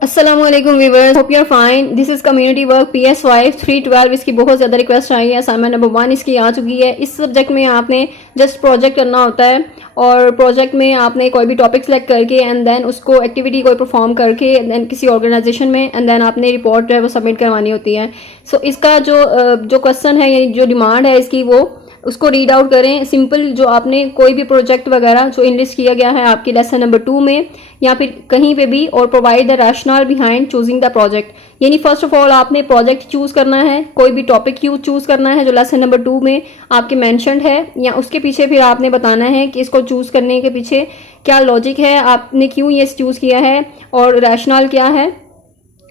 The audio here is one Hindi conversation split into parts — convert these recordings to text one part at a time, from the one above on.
अस्सलामुअलैकुम viewers, hope you are fine. This is community work PSY 312। इसकी बहुत ज़्यादा रिक्वेस्ट आई है। असाइनमेंट नंबर 1 इसकी आ चुकी है। इस सब्जेक्ट में आपने जस्ट प्रोजेक्ट करना होता है और प्रोजेक्ट में आपने कोई भी टॉपिक सेलेक्ट करके एंड देन उसको एक्टिविटी कोई परफॉर्म करके देन किसी ऑर्गेनाइजेशन में एंड देन आपने रिपोर्ट जो है वो सबमिट करवानी होती है। सो इसका जो क्वेश्चन है, जो डिमांड है इसकी, वो उसको रीड आउट करें। सिंपल जो आपने कोई भी प्रोजेक्ट वगैरह जो इनलिस्ट किया गया है आपके लेसन नंबर 2 में या फिर कहीं पे भी, और provide the rational behind choosing the project. यानी फर्स्ट ऑफ ऑल आपने प्रोजेक्ट चूज करना है, कोई भी टॉपिक चूज करना है जो लेसन नंबर 2 में आपके मैंशनड है, या उसके पीछे फिर आपने बताना है कि इसको चूज करने के पीछे क्या लॉजिक है, आपने क्यों ये चूज किया है और रैशनल क्या है।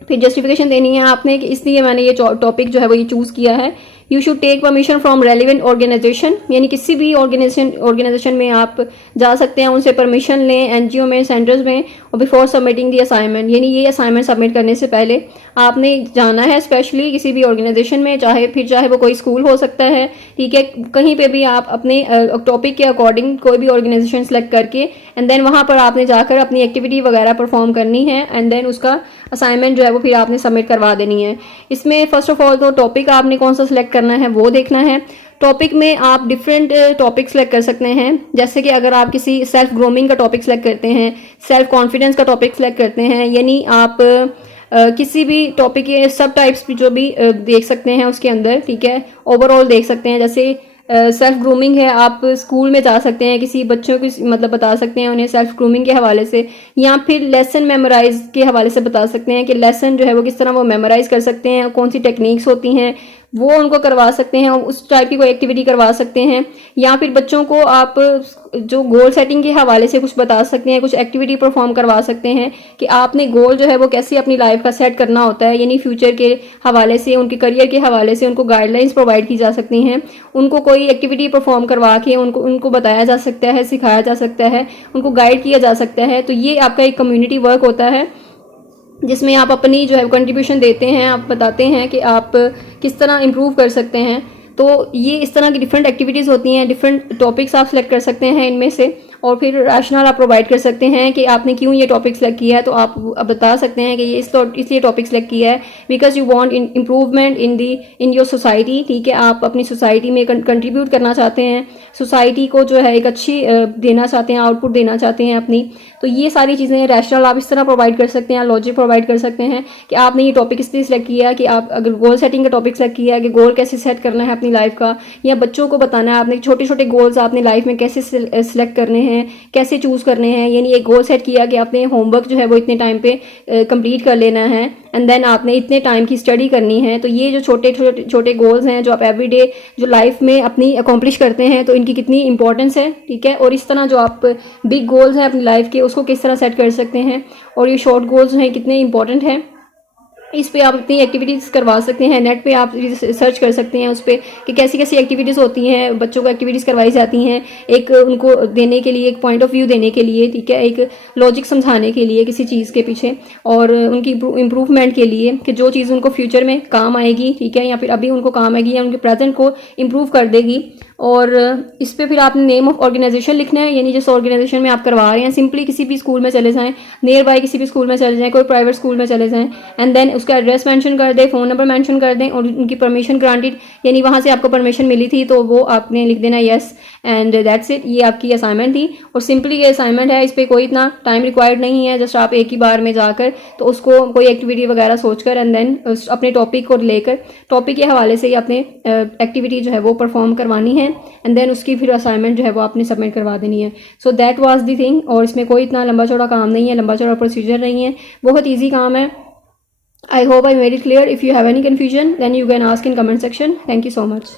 फिर जस्टिफिकेशन देनी है आपने कि इसलिए मैंने ये टॉपिक जो है वो ये चूज किया है। You should take permission from relevant organisation, यानी किसी भी ऑर्गेनाइजेशन में आप जा सकते हैं, उनसे परमिशन लें, एनजीओ में, सेंटर्स में, और बिफोर सबमिटिंग दी असाइनमेंट। यानी ये असाइनमेंट सबमिट करने से पहले आपने जाना है स्पेशली किसी भी ऑर्गेनाइजेशन में, चाहे वो कोई स्कूल हो सकता है, ठीक है, कहीं पे भी आप अपने टॉपिक के अकॉर्डिंग कोई भी ऑर्गेनाइजेशन सेलेक्ट करके एंड देन वहाँ पर आपने जाकर अपनी एक्टिविटी वगैरह परफॉर्म करनी है एंड देन उसका असाइनमेंट जो है वो फिर आपने सबमिट करवा देनी है। इसमें फर्स्ट ऑफ ऑल तो टॉपिक आपने कौन सा सिलेक्ट करना है वो देखना है। टॉपिक में आप डिफरेंट टॉपिक सेलेक्ट कर सकते हैं, जैसे कि अगर आप किसी सेल्फ ग्रूमिंग का टॉपिक सेलेक्ट करते हैं, सेल्फ कॉन्फिडेंस का टॉपिक सेलेक्ट करते हैं, यानी आप किसी भी टॉपिक के सब टाइप्स जो भी देख सकते हैं उसके अंदर, ठीक है, ओवरऑल देख सकते हैं। जैसे सेल्फ ग्रूमिंग है, आप स्कूल में जा सकते हैं, किसी बच्चों की मतलब बता सकते हैं उन्हें सेल्फ ग्रूमिंग के हवाले से, या फिर लेसन मेमोराइज के हवाले से बता सकते हैं कि लेसन जो है वो किस तरह वो मेमोराइज कर सकते हैं, कौन सी टेक्निक्स होती हैं वो उनको करवा सकते हैं, और उस टाइप की कोई एक्टिविटी करवा सकते हैं। या फिर बच्चों को आप जो गोल सेटिंग के हवाले से कुछ बता सकते हैं, कुछ एक्टिविटी परफॉर्म करवा सकते हैं कि आपने गोल जो है वो कैसे अपनी लाइफ का सेट करना होता है, यानी फ्यूचर के हवाले से, उनके करियर के हवाले से उनको गाइडलाइंस प्रोवाइड की जा सकती हैं। उनको कोई एक्टिविटी परफॉर्म करवा के उनको बताया जा सकता है, सिखाया जा सकता है, उनको गाइड किया जा सकता है। तो ये आपका एक कम्युनिटी वर्क होता है जिसमें आप अपनी जो है कंट्रीब्यूशन देते हैं, आप बताते हैं कि आप किस तरह इम्प्रूव कर सकते हैं। तो ये इस तरह की डिफरेंट एक्टिविटीज़ होती हैं, डिफरेंट टॉपिक्स आप सेलेक्ट कर सकते हैं इनमें से, और फिर रैशनल आप प्रोवाइड कर सकते हैं कि आपने क्यों ये टॉपिक सेलेक्ट किया है। तो आप बता सकते हैं कि ये इसलिए टॉपिक सेलेक्ट किया है because you want improvement in your society, ठीक है, आप अपनी सोसाइटी में कंट्रीब्यूट करना चाहते हैं, सोसाइटी को जो है एक अच्छी देना चाहते हैं, आउटपुट देना चाहते हैं अपनी। तो ये सारी चीज़ें रैशनल आप इस तरह प्रोवाइड कर सकते हैं, लॉजिक प्रोवाइड कर सकते हैं कि आपने ये टॉपिक इसलिए सेलेक्ट किया कि आप अगर गोल सेटिंग का टॉपिक सेलेक्ट किया है कि गोल कैसे सेट करना है अपनी लाइफ का, या बच्चों को बताना है आपने छोटे छोटे गोल्स आपने लाइफ में कैसे सेलेक्ट करने हैं, कैसे चूज करने हैं। यानी एक गोल सेट किया कि आपने होमवर्क जो है वो इतने टाइम पे कंप्लीट कर लेना है एंड देन आपने इतने टाइम की स्टडी करनी है। तो ये जो छोटे छोटे गोल्स हैं जो आप एवरीडे जो लाइफ में अपनी अकॉम्प्लिश करते हैं, तो इनकी कितनी इंपॉर्टेंस है, ठीक है। और इस तरह जो आप बिग गोल्स हैं अपनी लाइफ के उसको किस तरह सेट कर सकते हैं, और ये शॉर्ट गोल्स हैं कितने इंपॉर्टेंट हैं, इस पे आप अपनी एक्टिविटीज़ करवा सकते हैं। नेट पे आप सर्च कर सकते हैं उस पर कि कैसी कैसी एक्टिविटीज़ होती हैं, बच्चों को एक्टिविटीज़ करवाई जाती हैं, एक उनको देने के लिए, एक पॉइंट ऑफ व्यू देने के लिए, ठीक है, एक लॉजिक समझाने के लिए किसी चीज़ के पीछे, और उनकी इम्प्रूवमेंट के लिए कि जो चीज़ उनको फ्यूचर में काम आएगी, ठीक है, या फिर अभी उनको काम आएगी या उनके प्रेजेंट को इम्प्रूव कर देगी। और इस पे फिर आपने नेम ऑफ ऑर्गेनाइजेशन लिखना है, यानी जिस ऑर्गेनाइजेशन में आप करवा रहे हैं, सिंपली किसी भी स्कूल में चले जाएं, नियर बाय किसी भी स्कूल में चले जाएं, कोई प्राइवेट स्कूल में चले जाएं, एंड देन उसका एड्रेस मेंशन कर दें, फ़ोन नंबर मेंशन कर दें, और उनकी परमिशन ग्रांटेड, यानी वहाँ से आपको परमिशन मिली थी तो वो आपने लिख देना येस, एंड दैट्स इट। ये आपकी असाइनमेंट थी, और सिंपली ये असाइनमेंट है, इस पर कोई इतना टाइम रिक्वायर्ड नहीं है, जस्ट आप एक ही बार में जाकर तो उसको कोई एक्टिविटी वगैरह सोचकर एंड देन अपने टॉपिक को लेकर टॉपिक के हवाले से ही अपने एक्टिविटी जो है वो परफॉर्म करवानी है, एंड देन उसकी फिर असाइनमेंट जो है वो आपने सबमिट करवा देनी है। So that was the thing, और इसमें कोई इतना लंबा चौड़ा काम नहीं है, लंबा चौड़ा प्रोसीजर नहीं है, बहुत ईजी काम है। I hope I made it clear. If you have any confusion, then you can ask in comment section. Thank you so much.